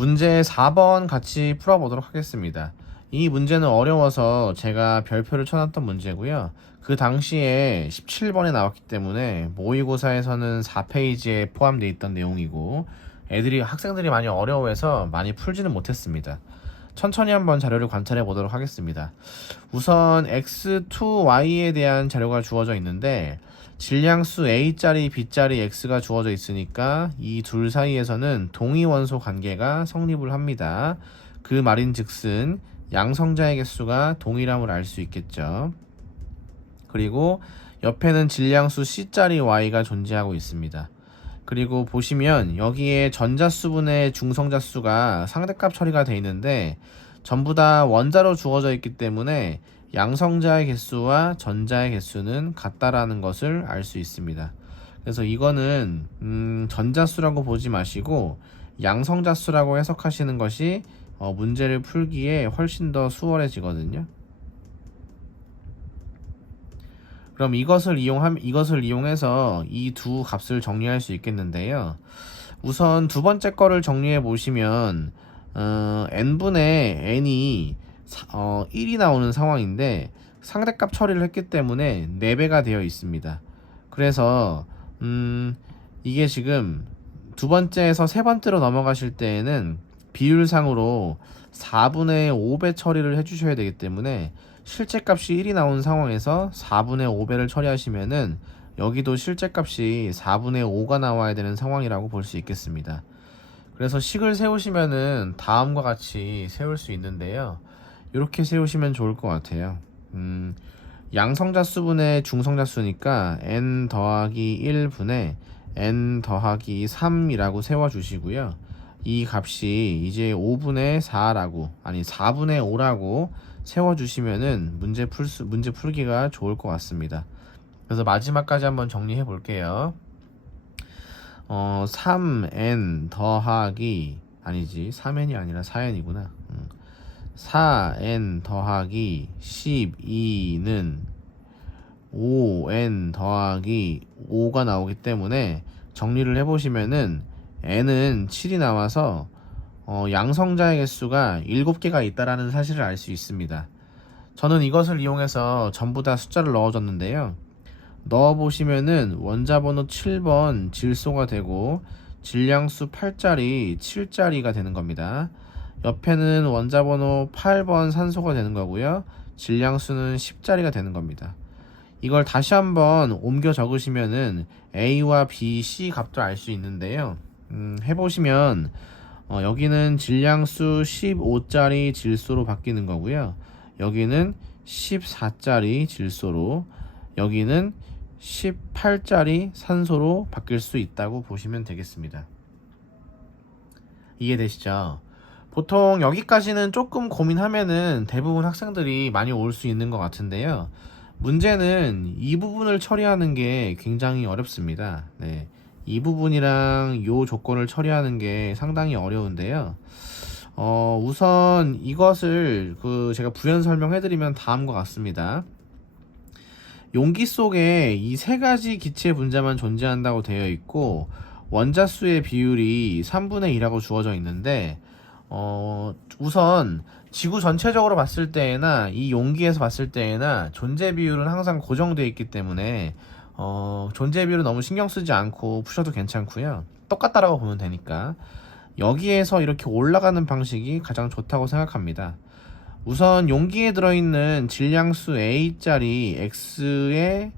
문제 4번 같이 풀어보도록 하겠습니다. 이 문제는 어려워서 제가 별표를 쳐놨던 문제고요. 그 당시에 17번에 나왔기 때문에 모의고사에서는 4페이지에 포함되어 있던 내용이고 학생들이 많이 어려워해서 많이 풀지는 못했습니다. 천천히 한번 자료를 관찰해 보도록 하겠습니다. 우선 x2y에 대한 자료가 주어져 있는데 질량수 a짜리 b짜리 x가 주어져 있으니까 이 둘 사이에서는 동위원소 관계가 성립을 합니다. 그 말인즉슨 양성자의 개수가 동일함을 알 수 있겠죠. 그리고 옆에는 질량수 c짜리 y가 존재하고 있습니다. 그리고 보시면 여기에 전자수분의 중성자수가 상대값 처리가 되어 있는데 전부 다 원자로 주어져 있기 때문에 양성자의 개수와 전자의 개수는 같다라는 것을 알 수 있습니다. 그래서 이거는 전자수라고 보지 마시고 양성자수라고 해석하시는 것이 문제를 풀기에 훨씬 더 수월해지거든요. 그럼 이것을 이용해서 이 두 값을 정리할 수 있겠는데요. 우선 두 번째 거를 정리해 보시면 n분의 n이 1이 나오는 상황인데 상대값 처리를 했기 때문에 4배가 되어 있습니다. 그래서 이게 지금 두 번째에서 세 번째로 넘어가실 때에는 비율상으로 4분의 5배 처리를 해주셔야 되기 때문에 실제값이 1이 나온 상황에서 4분의 5배를 처리하시면은 여기도 실제값이 4분의 5가 나와야 되는 상황이라고 볼 수 있겠습니다. 그래서 식을 세우시면은 다음과 같이 세울 수 있는데요. 이렇게 세우시면 좋을 것 같아요. 양성자수분의 중성자수니까 n 더하기 1분의 n 더하기 3이라고 세워주시고요. 이 값이 이제 5분의 4라고, 아니 4분의 5라고 세워주시면은 문제 풀기가 좋을 것 같습니다. 그래서 마지막까지 한번 정리해 볼게요. 3n 더하기, 아니지, 3n이 아니라 4n이구나. 4n 더하기 12는 5n 더하기 5가 나오기 때문에 정리를 해보시면은 n은 7이 나와서 양성자의 개수가 7개가 있다라는 사실을 알 수 있습니다. 저는 이것을 이용해서 전부 다 숫자를 넣어줬는데요. 넣어보시면은 원자번호 7번 질소가 되고 질량수 8짜리 7짜리가 되는 겁니다. 옆에는 원자번호 8번 산소가 되는 거고요. 질량수는 10짜리가 되는 겁니다. 이걸 다시 한번 옮겨 적으시면은 A와 B, C 값도 알 수 있는데요. 해보시면 여기는 질량수 15짜리 질소로 바뀌는 거고요. 여기는 14짜리 질소로, 여기는 18짜리 산소로 바뀔 수 있다고 보시면 되겠습니다. 이해되시죠? 보통 여기까지는 조금 고민하면은 대부분 학생들이 많이 올 수 있는 것 같은데요. 문제는 이 부분을 처리하는 게 굉장히 어렵습니다. 네. 이 부분이랑 요 조건을 처리하는 게 상당히 어려운데요. 우선 이것을 제가 부연 설명해드리면 다음과 같습니다. 용기 속에 이 세 가지 기체 분자만 존재한다고 되어 있고 원자수의 비율이 3분의 2라고 주어져 있는데 우선 지구 전체적으로 봤을 때나 이 용기에서 봤을 때나 존재 비율은 항상 고정되어 있기 때문에 존재 비율은 너무 신경 쓰지 않고 푸셔도 괜찮고요. 똑같다라고 보면 되니까 여기에서 이렇게 올라가는 방식이 가장 좋다고 생각합니다. 우선 용기에 들어있는 질량수 A짜리 X의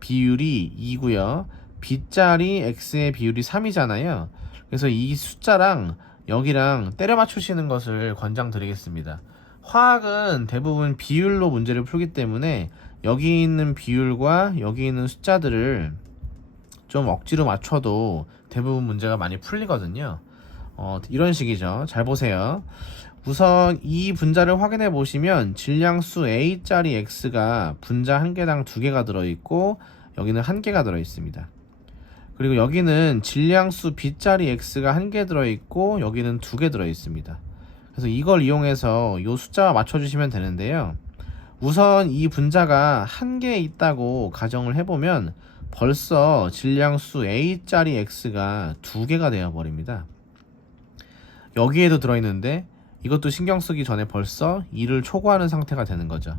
비율이 2고요. B짜리 X의 비율이 3이잖아요. 그래서 이 숫자랑 여기랑 때려 맞추시는 것을 권장드리겠습니다. 화학은 대부분 비율로 문제를 풀기 때문에 여기 있는 비율과 여기 있는 숫자들을 좀 억지로 맞춰도 대부분 문제가 많이 풀리거든요. 이런 식이죠. 잘 보세요. 우선 이 분자를 확인해 보시면 질량수 A짜리 X가 분자 한 개당 2개가 들어있고 여기는 1개가 들어있습니다. 그리고 여기는 질량수 B짜리 X가 1개 들어있고 여기는 2개 들어있습니다. 그래서 이걸 이용해서 이 숫자와 맞춰주시면 되는데요. 우선 이 분자가 1개 있다고 가정을 해보면 벌써 질량수 A짜리 X가 2개가 되어버립니다. 여기에도 들어있는데 이것도 신경 쓰기 전에 벌써 2를 초과하는 상태가 되는 거죠.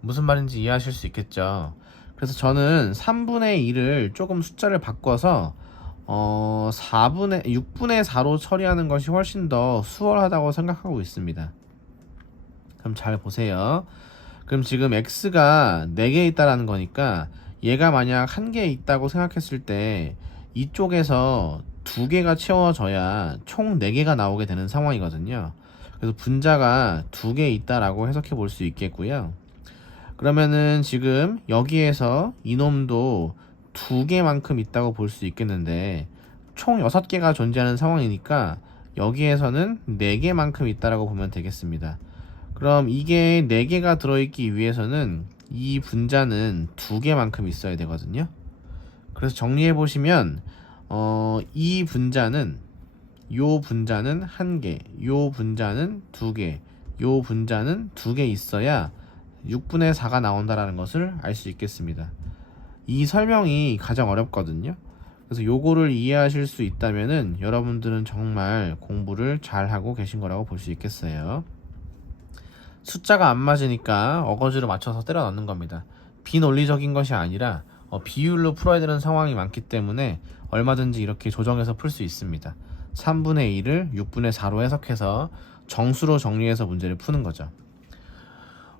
무슨 말인지 이해하실 수 있겠죠. 그래서 저는 3분의 2를 조금 숫자를 바꿔서 6분의 4로 처리하는 것이 훨씬 더 수월하다고 생각하고 있습니다. 그럼 잘 보세요. 그럼 지금 x가 4개 있다라는 거니까 얘가 만약 1개 있다고 생각했을 때 이쪽에서 2개가 채워져야 총 4개가 나오게 되는 상황이거든요. 그래서 분자가 2개 있다라고 해석해 볼 수 있겠고요. 그러면은 지금 여기에서 이놈도 2개만큼 있다고 볼 수 있겠는데 총 6개가 존재하는 상황이니까 여기에서는 4개만큼 있다라고 보면 되겠습니다. 그럼 이게 4개가 들어있기 위해서는 이 분자는 2개만큼 있어야 되거든요. 그래서 정리해 보시면 이 분자는 요 분자는 1개, 요 분자는 2개, 요 분자는 2개 있어야 6분의 4가 나온다라는 것을 알 수 있겠습니다. 이 설명이 가장 어렵거든요. 그래서 요거를 이해하실 수 있다면은 여러분들은 정말 공부를 잘 하고 계신 거라고 볼 수 있겠어요. 숫자가 안 맞으니까 어거지로 맞춰서 때려 넣는 겁니다. 비논리적인 것이 아니라 비율로 풀어야 되는 상황이 많기 때문에 얼마든지 이렇게 조정해서 풀 수 있습니다. 3분의 2를 6분의 4로 해석해서 정수로 정리해서 문제를 푸는 거죠.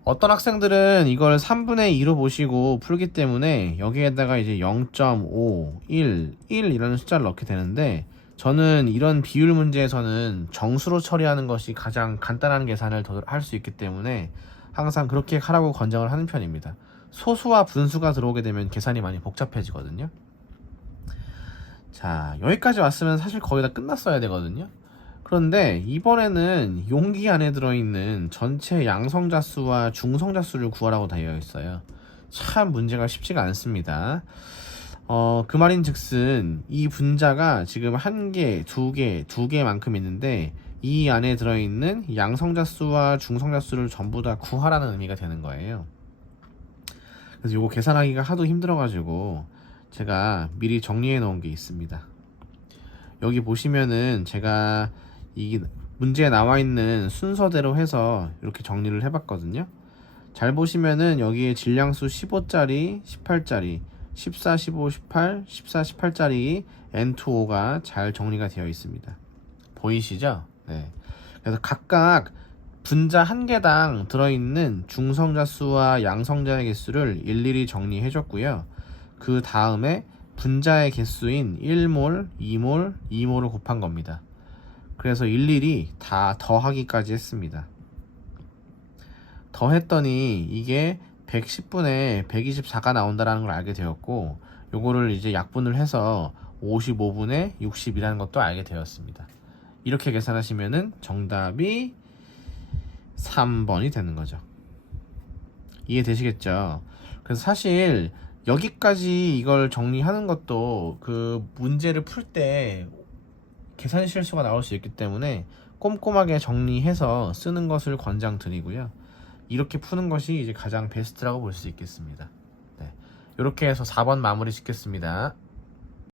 어떤 학생들은 이걸 3분의 2로 보시고 풀기 때문에 여기에다가 이제 0.5, 1, 1 이라는 숫자를 넣게 되는데 저는 이런 비율 문제에서는 정수로 처리하는 것이 가장 간단한 계산을 할 수 있기 때문에 항상 그렇게 하라고 권장을 하는 편입니다. 소수와 분수가 들어오게 되면 계산이 많이 복잡해지거든요. 자, 여기까지 왔으면 사실 거의 다 끝났어야 되거든요. 그런데 이번에는 용기 안에 들어있는 전체 양성자수와 중성자수를 구하라고 되어 있어요. 참 문제가 쉽지가 않습니다. 그 말인 즉슨 이 분자가 지금 1개, 2개, 2개만큼 있는데 이 안에 들어있는 양성자수와 중성자수를 전부 다 구하라는 의미가 되는 거예요. 그래서 이거 계산하기가 하도 힘들어가지고 제가 미리 정리해 놓은 게 있습니다. 여기 보시면은 제가 이 문제에 나와 있는 순서대로 해서 이렇게 정리를 해봤거든요. 잘 보시면은 여기에 질량수 15짜리, 18짜리, 14, 15, 18, 14, 18짜리 N2O가 잘 정리가 되어 있습니다. 보이시죠? 네. 그래서 각각 분자 한 개당 들어있는 중성자수와 양성자의 개수를 일일이 정리해 줬고요. 그 다음에 분자의 개수인 1몰, 2몰, 2몰을 곱한 겁니다. 그래서 일일이 다 더하기까지 했습니다. 더했더니 이게 110분의 124가 나온다는 걸 알게 되었고 요거를 이제 약분을 해서 55분의 60이라는 것도 알게 되었습니다. 이렇게 계산하시면은 정답이 3번이 되는 거죠. 이해되시겠죠? 그래서 사실 여기까지 이걸 정리하는 것도 그 문제를 풀 때 계산 실수가 나올 수 있기 때문에 꼼꼼하게 정리해서 쓰는 것을 권장드리고요. 이렇게 푸는 것이 이제 가장 베스트라고 볼 수 있겠습니다. 네. 이렇게 해서 4번 마무리 짓겠습니다.